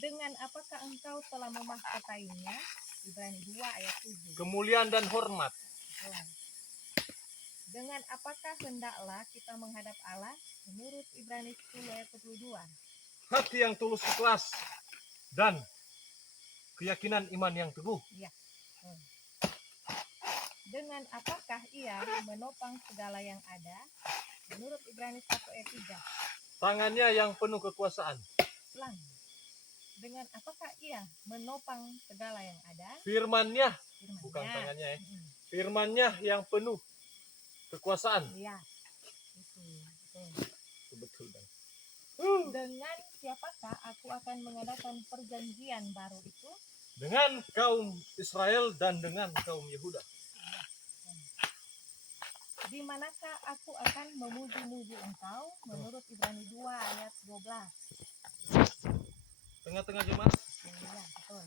Dengan apakah engkau telah memahkotainya? Ibrani 2 ayat 7. Kemuliaan dan hormat. Dengan apakah hendaklah kita menghadap Allah? Menurut Ibrani 10 ayat 22. Hati yang tulus ikhlas dan keyakinan iman yang teguh. Ya. Dengan apakah ia menopang segala yang ada? Menurut Ibrani 1 ayat 3. Tangannya yang penuh kekuasaan. Ulang. Dengan apakah ia menopang segala yang ada? Firman-Nya, bukan tangannya ya. Firman-Nya yang penuh kekuasaan. Iya. Itu Betul. Dengan siapakah aku akan mengadakan perjanjian baru itu? Dengan kaum Israel dan dengan kaum Yehuda. Di manakah aku akan memuji-muji engkau? Menurut Ibrani 2 ayat 12. Tengah-tengah jemaat. Iya, betul.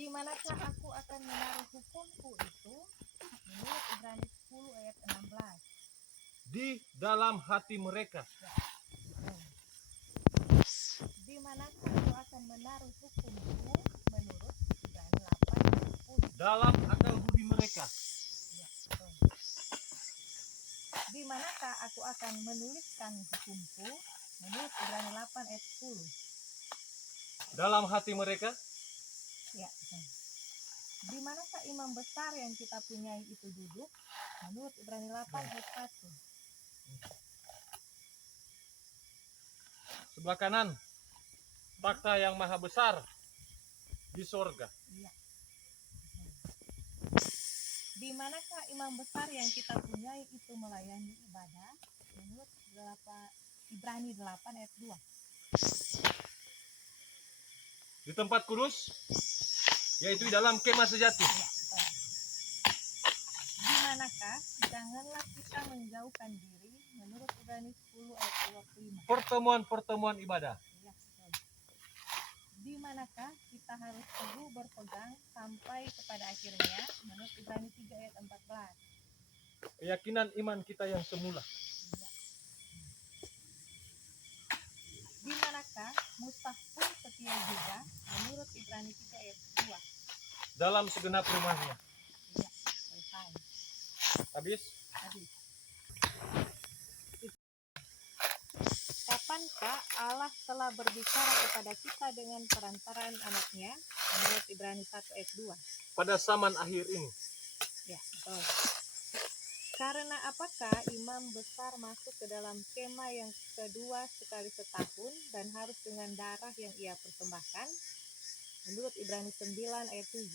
Di manakah aku akan menaruh hukumku itu? Menurut Ibrani 10 ayat 16. Di dalam hati mereka. Ya. Di manakah aku akan menaruh hukumku? Menurut Ibrani 8 ayat 10. Dalam akal budi mereka. Ya, betul. Di manakah aku akan menuliskan hukumku? Menurut Ibrani 8 ayat 10. Dalam hati mereka. Ya, betul. Di manakah imam besar yang kita punyai itu duduk? Menurut Ibrani 8 ayat 1. Sebelah kanan. Takhta yang maha besar di sorga. Iya. Di manakah imam besar yang kita punyai itu melayani ibadah? Menurut Ibrani 8 ayat 2. Di tempat kudus, yaitu di dalam kemah sejati. Ya, di manakah janganlah kita menjauhkan diri? Menurut Ibrani 10 ayat 25. Pertemuan-pertemuan ibadah. Ya, betul. Di manakah kita harus teguh berpegang sampai kepada akhirnya? Menurut Ibrani 3 ayat 14. Keyakinan iman kita yang semula. Ya. Di manakah Mustah pun setia juga? Menurut Ibrani 3 ayat 2. Dalam segenap rumahnya. Ya, selesai. Habis? Habis. Kapankah Allah telah berbicara kepada kita dengan perantaraan anaknya? Menurut Ibrani 1 ayat 2. Pada zaman akhir ini. Ya, betul. Karena apakah imam besar masuk ke dalam kemah yang kedua sekali setahun dan harus dengan darah yang ia persembahkan? Menurut Ibrani 9 ayat 7.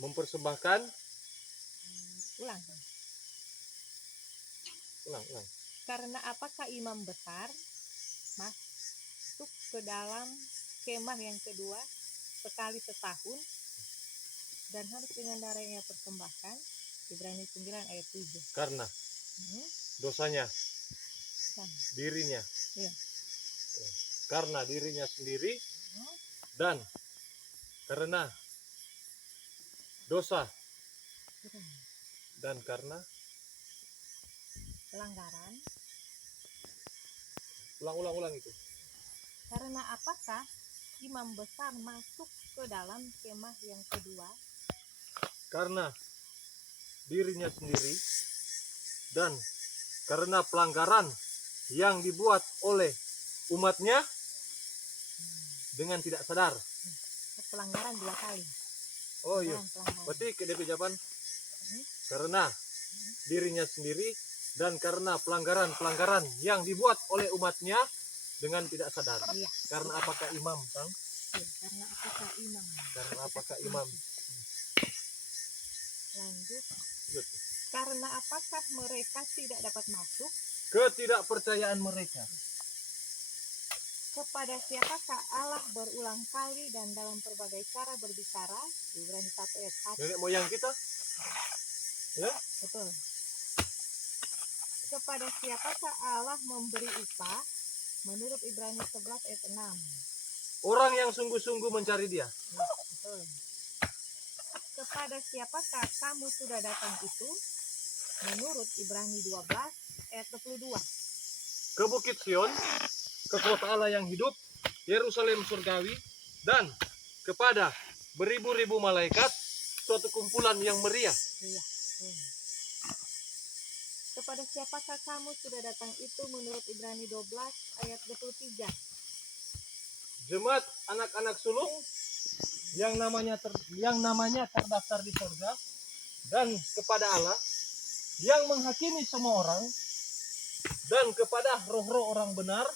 Mempersembahkan. Ulang. Karena apakah imam besar masuk ke dalam kemah yang kedua sekali setahun dan harus dengan darah yang ia persembahkan? Ibrani 9 ayat 7. Karena dosanya, dirinya. Ya. Karena dirinya sendiri dan karena dosa dan karena pelanggaran. Ulang itu. Karena apakah imam besar masuk ke dalam kemah yang kedua? Karena dirinya sendiri dan karena pelanggaran yang dibuat oleh umatnya dengan tidak sadar. Pelanggaran 2 kali. Oh iya. Berarti KDP jawaban karena dirinya sendiri dan karena pelanggaran yang dibuat oleh umatnya dengan tidak sadar. Iya. Karena apakah imam, Kang? Ya, karena apakah imam? Karena apakah imam? Lanjut. Karena apakah mereka tidak dapat masuk? Ketidakpercayaan mereka. Kepada siapakah Allah berulang kali dan dalam berbagai cara berbicara? Ibrani 1 ayat 1. Nenek moyang kita? Ya? Betul. Kepada siapakah Allah memberi upah? Menurut Ibrani 11 ayat 6. Orang yang sungguh-sungguh mencari Dia. Ya, betul. Kepada siapakah kamu sudah datang itu? Menurut Ibrani 12 ayat 22. Ke Bukit Sion, ke kota Allah yang hidup, Yerusalem surgawi, dan kepada beribu-ribu malaikat, suatu kumpulan yang meriah. Iya. Kepada siapakah kamu sudah datang itu menurut Ibrani 12 ayat 23. Jemaat anak-anak sulung yang namanya terdaftar di surga, dan kepada Allah yang menghakimi semua orang, dan kepada roh-roh orang benar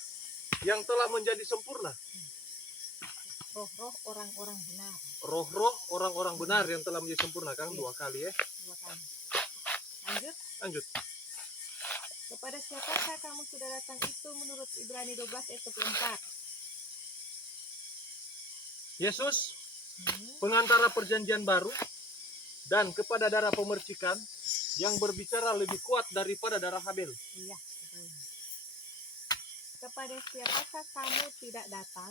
yang telah menjadi sempurna. Roh-roh orang-orang benar. Roh-roh orang-orang benar yang telah menjadi sempurna, Kang, Iya. 2 kali ya. 2 kali. Lanjut. Kepada siapakah kamu sudah datang itu menurut Ibrani 12 ayat 24. Yesus, pengantara perjanjian baru, dan kepada darah pemercikan yang berbicara lebih kuat daripada darah Habel. Iya. Kepada siapakah kamu tidak datang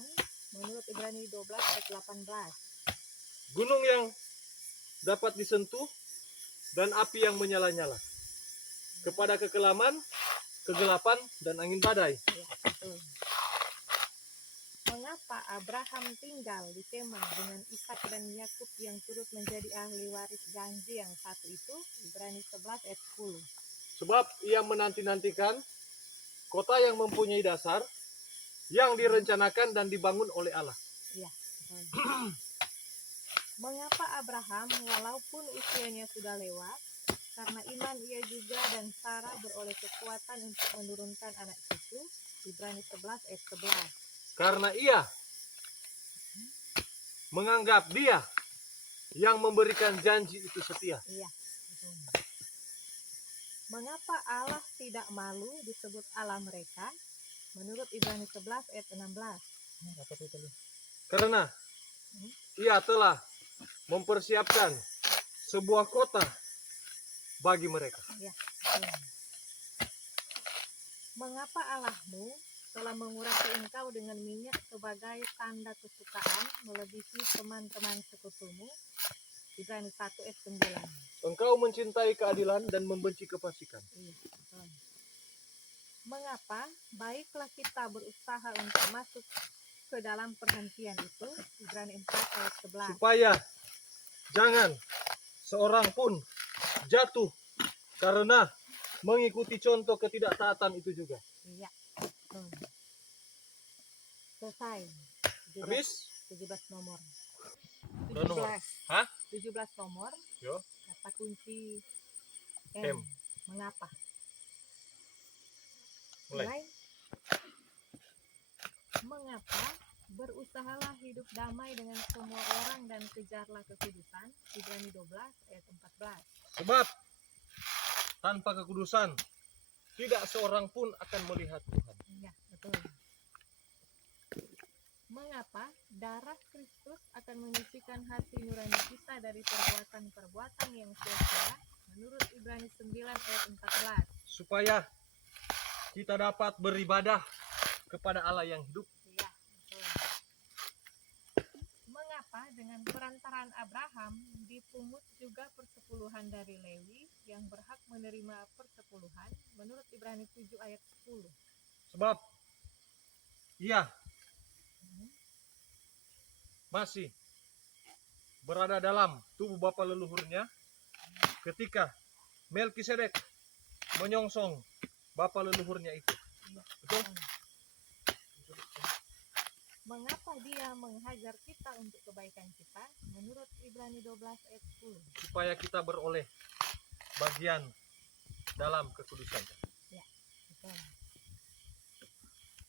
menurut Ibrani 12 ayat 18. Gunung yang dapat disentuh dan api yang menyala-nyala. Kepada kekelaman, kegelapan, dan angin badai. Ya, betul. Mengapa Abraham tinggal di kemah dengan Ishak dan Yakub yang turut menjadi ahli waris janji yang satu itu? Ibrani 11 ayat 10. Sebab ia menanti-nantikan kota yang mempunyai dasar, yang direncanakan dan dibangun oleh Allah. Iya, betul. Mengapa Abraham walaupun usianya sudah lewat, karena iman ia juga dan Sarah beroleh kekuatan untuk menurunkan anak cucu? Ibrani 11 ayat 11. Karena ia menganggap dia yang memberikan janji itu setia. Iya, betul. Mengapa Allah tidak malu disebut Allah mereka? Menurut Ibrani 11 ayat 16. Karena ia telah mempersiapkan sebuah kota bagi mereka. Ya, betul. Mengapa Allahmu telah mengurapi engkau dengan minyak sebagai tanda kesukaan melebihi teman-teman sekutumu? Ibrani 1 ayat 9. Engkau mencintai keadilan dan membenci kefasikan. Iya, betul. Mengapa baiklah kita berusaha untuk masuk ke dalam perhentian itu? Ibrani 4 ayat 11. Supaya jangan seorang pun jatuh karena mengikuti contoh ketidaktaatan itu juga. Iya, betul. Selesai. Habis? 17 nomor. Berapa nomor? 17. Hah? 17 nomor. Yo. Kata kunci M. Mengapa? Mulai. Mengapa berusahalah hidup damai dengan semua orang dan kejarlah kekudusan? Ibrani 12 ayat 14. Sebab tanpa kekudusan tidak seorang pun akan melihat Tuhan. Iya, betul. Mengapa darah Kristus akan menyucikan hati nurani kita dari perbuatan-perbuatan yang sia-sia? Menurut Ibrani 9 ayat 14. Supaya kita dapat beribadah kepada Allah yang hidup. Iya, betul. Mengapa dengan perantaraan Abraham dipungut juga persepuluhan dari Lewi yang berhak menerima persepuluhan? Menurut Ibrani 7 ayat 10. Sebab ia masih berada dalam tubuh bapa leluhurnya ketika Melkisedek menyongsong bapa leluhurnya itu. Betul? Mengapa dia menghajar kita untuk kebaikan kita? Menurut Ibrani 12 ayat 10. Supaya kita beroleh bagian dalam kekudusan. Ya, betul.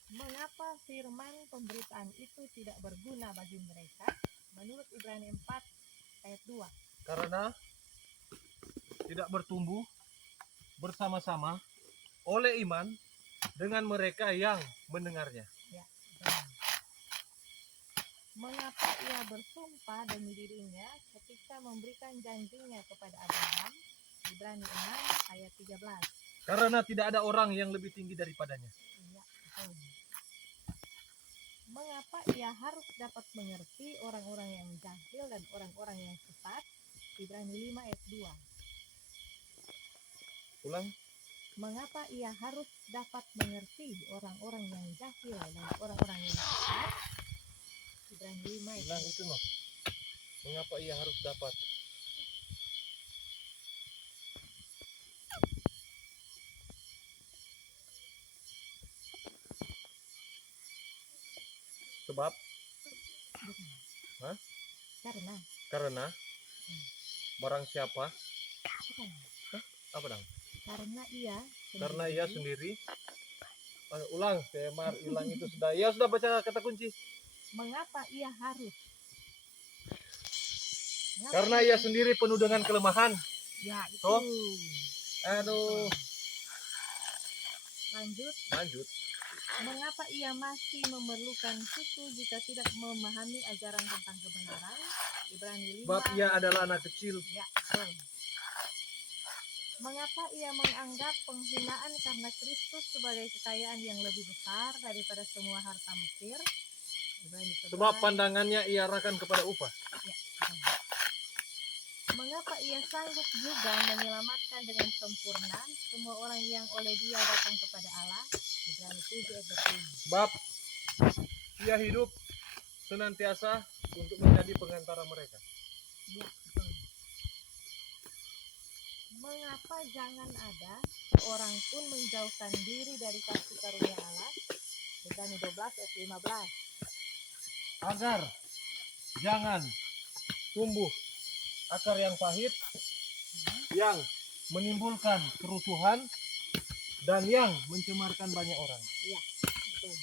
Mengapa firman pemberitaan itu tidak berguna bagi mereka? Menurut Ibrani 4 ayat 2. Karena tidak bertumbuh bersama-sama oleh iman dengan mereka yang mendengarnya. Ya, betul. Mengapa ia bersumpah demi dirinya ketika memberikan janjinya kepada Abraham? Ibrani 6 ayat 13. Karena tidak ada orang yang lebih tinggi daripadanya. Ya, betul. Mengapa ia harus dapat mengerti orang-orang yang jahil dan orang-orang yang sesat? Ibrani 5 ayat 2. Ulang. Mengapa ia harus dapat mengerti orang-orang yang jahil dan orang-orang yang sesat? Ibrani 5 ayat Bilang itu noh. Mengapa ia harus dapat? Sebab? Hah? Karena barang siapa? Bukan. Apa dong? Karena ia Sendiri. Ulang, Temar, ulang itu sudah. Ya sudah baca kata kunci. Mengapa ia harus? Karena ia sendiri penuh dengan kelemahan. Ya, itu. Toh? Aduh. Lanjut. Mengapa ia masih memerlukan susu jika tidak memahami ajaran tentang kebenaran? Ibrani 5. Sebab ia adalah anak kecil. Ya, betul. Mengapa ia menganggap penghinaan karena Kristus sebagai kekayaan yang lebih besar daripada semua harta Mesir? Ibrani 11. Sebab pandangannya ia arahkan kepada upah. Ya, betul. Mengapa ia sanggup juga menyelamatkan dengan sempurna semua orang yang oleh dia datang kepada Allah? Ibrani 7 ayat 20. Sebab ia hidup senantiasa untuk menjadi pengantara mereka. Ya, betul. Mengapa jangan ada orang pun menjauhkan diri dari kasih karunia Allah? Ibrani 12 ayat 15. Agar jangan tumbuh akar yang pahit yang menimbulkan kerusuhan dan yang mencemarkan banyak orang. Iya, betul.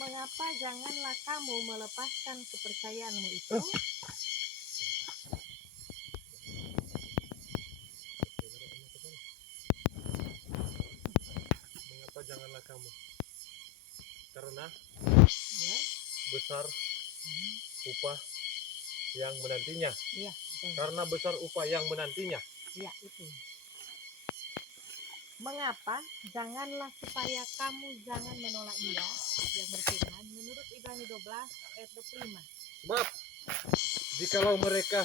Mengapa janganlah kamu melepaskan kepercayaanmu itu? Mengapa janganlah kamu? Karena Ya. besar upah yang menantinya. Iya, betul. Karena besar upah yang menantinya. Iya, itu. Mengapa janganlah supaya kamu jangan menolak dia yang berfirman menurut Ibrani 12 ayat 25. Sebab jikalau mereka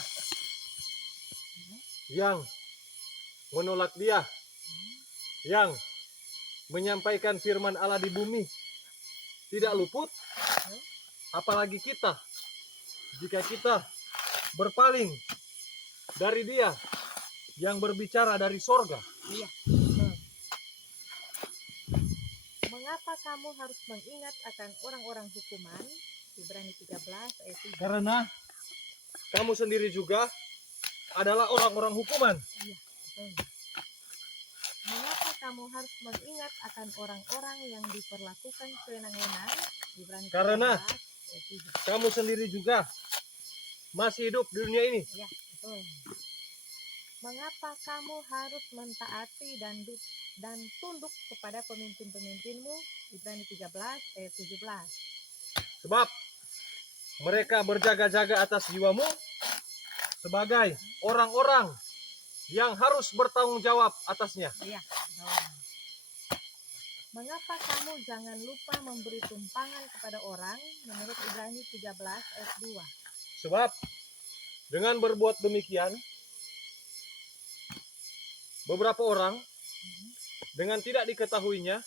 yang menolak dia, yang menyampaikan firman Allah di bumi tidak luput, apalagi kita, jika kita berpaling dari dia yang berbicara dari sorga. Iya. Mengapa kamu harus mengingat akan orang-orang hukuman? Ibrani 13 ayat 3. Karena kamu sendiri juga adalah orang-orang hukuman. Iya, betul. Mengapa kamu harus mengingat akan orang-orang yang diperlakukan sewenang-wenang? Ibrani 13 Karena ayat 3. kamu sendiri juga masih hidup di dunia ini. Iya, betul. Mengapa kamu harus mentaati dan tunduk kepada pemimpin-pemimpinmu? Ibrani 13 ayat 17. Sebab mereka berjaga-jaga atas jiwamu sebagai orang-orang yang harus bertanggung jawab atasnya. Iya, betul. Mengapa kamu jangan lupa memberi tumpangan kepada orang? Menurut Ibrani 13 ayat 2. Sebab dengan berbuat demikian, beberapa orang dengan tidak diketahuinya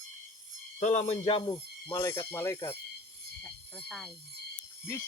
telah menjamu malaikat-malaikat. Ya, selesai. Bis